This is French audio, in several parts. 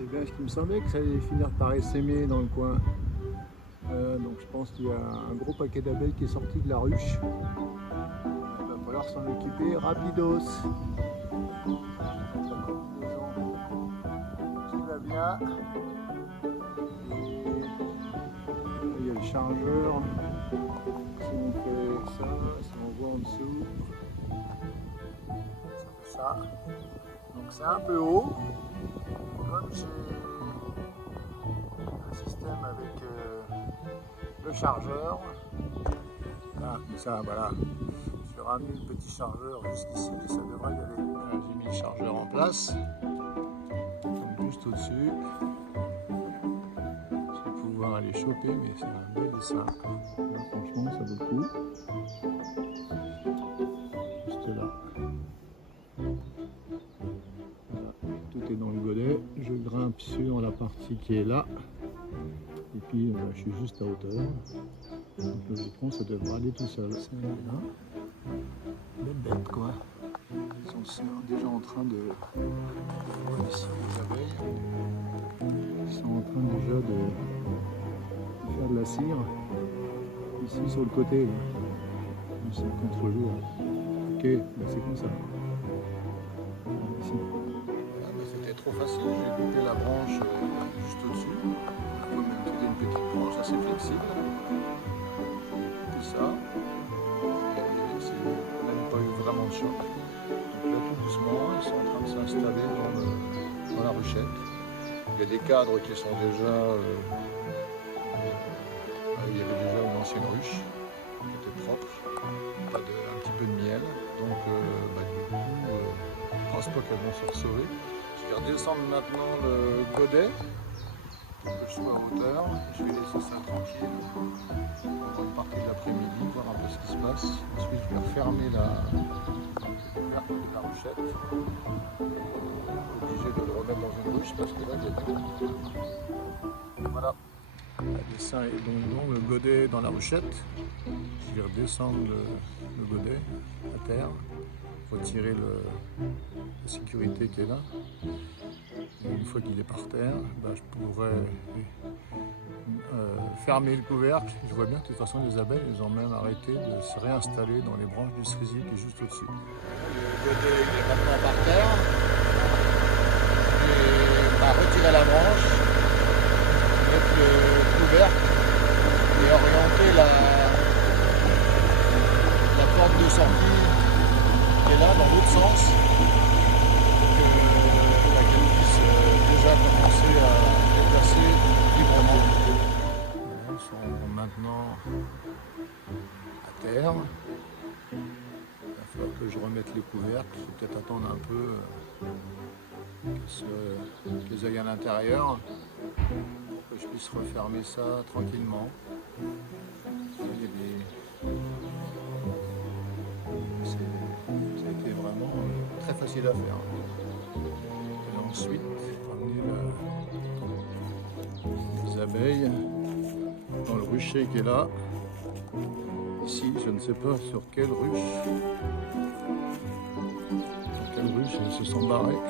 C'est bien ce qui me semblait, que ça allait finir par essaimer dans le coin. Donc je pense qu'il y a un gros paquet d'abeilles qui est sorti de la ruche. Il va falloir s'en occuper rapidos. La combinaison qui va bien. Et il y a le chargeur. Si on fait ça, si on voit en dessous, ça fait ça. Donc c'est un peu haut. Comme j'ai un système avec le chargeur, là, ça voilà, je ramène le petit chargeur jusqu'ici, ça devrait y aller. Voilà, j'ai mis le chargeur en place, donc juste au-dessus. Je vais pouvoir aller choper, mais c'est un bel dessin. Là, franchement, ça vaut le coup. Juste là. Voilà, tout est dans le godet. Je grimpe sur la partie qui est là. Et puis je suis juste à hauteur. Donc logiquement ça devrait aller tout seul. C'est là. Belle bête quoi. Ils sont déjà en train de. On voit ici les abeilles. Ils sont en train déjà de faire de la cire. Ici sur le côté. C'est le contre-jour. Ok, ben c'est comme ça. Ici. C'était trop facile, j'ai coupé la branche juste au-dessus. Il faut même tirer une petite branche assez flexible. Tout ça. Et c'est même pas eu vraiment de choc. Donc là tout doucement, ils sont en train de s'installer dans la ruchette. Il y a des cadres qui sont déjà. Il y avait déjà une ancienne ruche qui était propre. Un petit peu de miel. Donc du coup, je pense pas qu'elles vont se ressauver. Je vais redescendre maintenant le godet pour que je sois à hauteur. Je vais laisser ça tranquille pendant une partie de l'après-midi, voir un peu ce qui se passe. Ensuite, je vais refermer la couvercle de la ruchette. Obligé de le remettre dans une ruche parce que là, il y a des. Voilà. Le dessin est donc dans le godet dans la ruchette. Je vais redescendre le godet à terre, retirer la sécurité qui est là. Et une fois qu'il est par terre, je pourrais fermer le couvercle. Je vois bien que de toute façon les abeilles elles ont même arrêté de se réinstaller dans les branches du cerisier qui est juste au-dessus. Le godet est maintenant par terre. Je vais retirer la branche, mettre le couvercle et orienter la porte de sortie qui est là dans l'autre sens pour qu'elle puisse déjà commencer à déplacer librement. Ils sont maintenant à terre. Il va falloir que je remette les couvercles. Je vais peut-être attendre un peu qu'elles aillent à l'intérieur pour que je puisse refermer ça tranquillement. Il y a ça a été vraiment très facile à faire. Et ensuite, ramener les abeilles dans le rucher qui est là. Ici, je ne sais pas sur quelle ruche. Elles se sont barrées.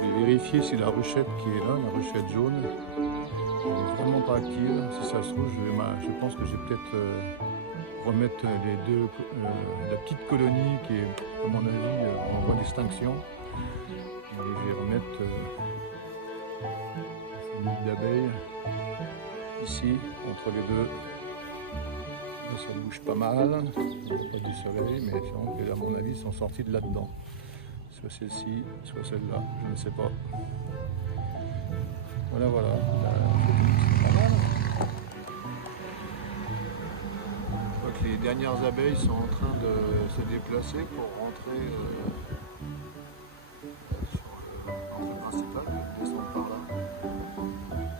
Je vais vérifier si la ruchette qui est là, la ruchette jaune, elle n'est vraiment pas active. Si ça se trouve, je pense que je vais peut-être remettre les deux, la petite colonie qui est, à mon avis, en voie d'extinction. Et je vais remettre une famille d'abeilles ici, entre les deux. Là, ça bouge pas mal. Il n'y a pas du soleil, mais à mon avis, ils sont sortis de là-dedans. Soit celle-ci, soit celle-là, je ne sais pas. Voilà. Pas mal. Je vois que les dernières abeilles sont en train de se déplacer pour rentrer sur l'entrée principale, elles descendent par là.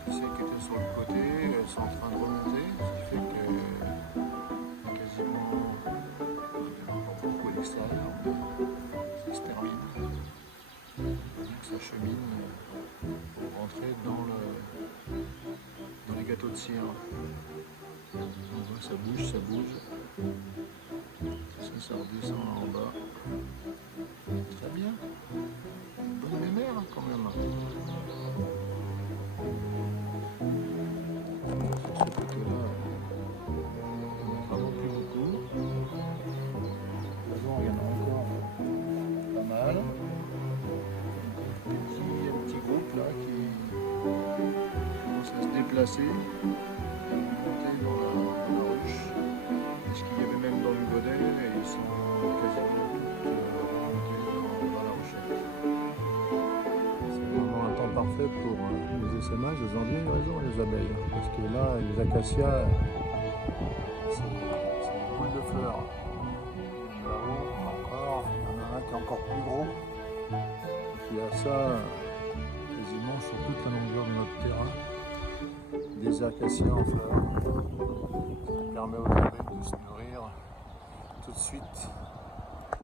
Puis celles qui étaient sur le côté, elles sont en train de remonter, ce qui fait que quasiment il y en a encore beaucoup à l'extérieur, mais ça se termine. Donc ça chemine pour rentrer dans les gâteaux de cire. On voit ça bouge. Ça redescend là en bas. Très bien. quand même. Sur ce côté-là, il n'y en a vraiment plus beaucoup. Devant, il y en a encore pas mal. Un petit groupe là qui commence à se déplacer, à monter dans la ruche. Parce qu'il y avait même dans le godet et ils sont quasiment remontés dans la ruchette. C'est vraiment un temps parfait pour les essaimages. Elles ont bien raison, les abeilles. Parce que là, les acacias, c'est des boules de fleurs. Là-haut, encore, il y en a un qui est encore plus gros. Il y a ça quasiment sur toute la longueur de notre terrain. Des acacias en fleurs. Ça permet aux abeilles de se nourrir tout de suite